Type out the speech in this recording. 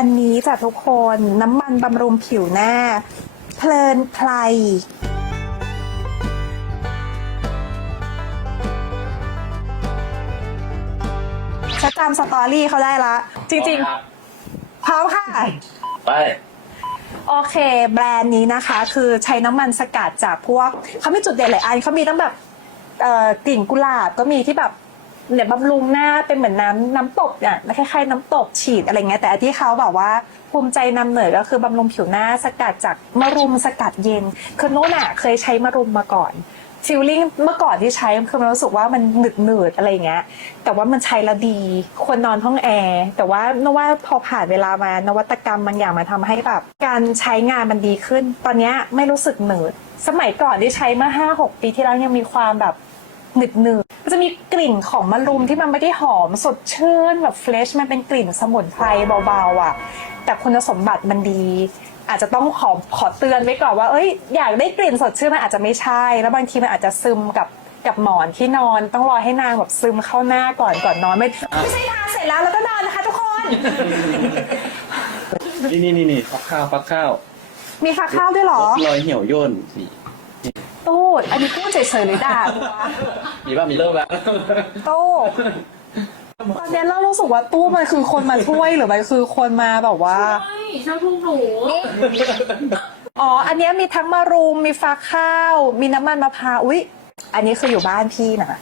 อันนี้จ้ะทุกคนน้ำมันบำรุงผิวหน้า เพลินไพรฉันจำสตอรี่เขาได้ละ จริงๆพร้อมค่ะ ไป โอเค แบรนด์นี้นะคะ คือใช้น้ำมันสกัดจากพวกเขามีจุดเด่นหลายอันเขามีตั้งแบบเอ่อกลิ่นกุหลาบก็มีที่แบบ เนี่ยบำรุงหน้าเป็นเหมือนน้ำน้ำตกเนี่ยคล้ายๆน้ำตกฉีดอะไรเงี้ยแต่อันที่เขาแบบว่าภูมิใจนำเหนือก็คือบำรุงผิวหน้าสกัดจากมะรุมสกัดเย็นคือโน่นอะเคยใช้มะรุมมาก่อนฟิลลิ่งเมื่อก่อนที่ใช้คือมันรู้สึกว่ามันหนืดหนืดๆอะไรเงี้ย แต่ว่ามันใช้แล้วดีควรนอนห้องแอร์แต่ว่านว่าพอผ่านเวลามานวัตกรรมบางอย่างมาทำให้แบบการใช้งานมันดีขึ้น ตอนเนี้ยไม่รู้สึกหนืด สมัยก่อนที่ใช้มาห้าหกปีที่แล้วยังมีความแบบ หนืดหนืดๆมันจะมีกลิ่นของมะรุมที่มันไม่ได้หอมสดชื่นแบบเฟรชมันเป็นกลิ่นสมุนไพรเบาๆอะ แต่คุณสมบัติมันดี อาจจะต้องขอขอเตือนไว้ก่อนว่าเอ้ยอยากได้กลิ่นสดชื่นมันอาจจะไม่ใช่ แล้วบางทีมันอาจจะซึมกับกับหมอนที่นอนต้องรอให้นางแบบซึมเข้าหน้าก่อนก่อนนอนไม่ไม่ใช่ทาเสร็จแล้วแล้วก็นอนนะคะทุกคน นี่นี่นี่นี่ฟักข้าวฟักข้าวมีฟักข้าวด้วยเหรอ รอยเหี่ยวย่นนี่ ตู้อันนี้พูดเฉยๆหรือด่ากูวะมีป่ะมีเริ่มแล้วตู้ตอนเนี้ยเรารู้สึกว่าตู้มันคือคนมาช่วยหรือมันคือคนมาแบบว่าไม่ชอบทุกหนูอ๋อ อันเนี้ยมีทั้งมะรุมมีฟักข้าว มีน้ำมันมะพร้าวอุ๊ย อันนี้คืออยู่บ้านพี่นะ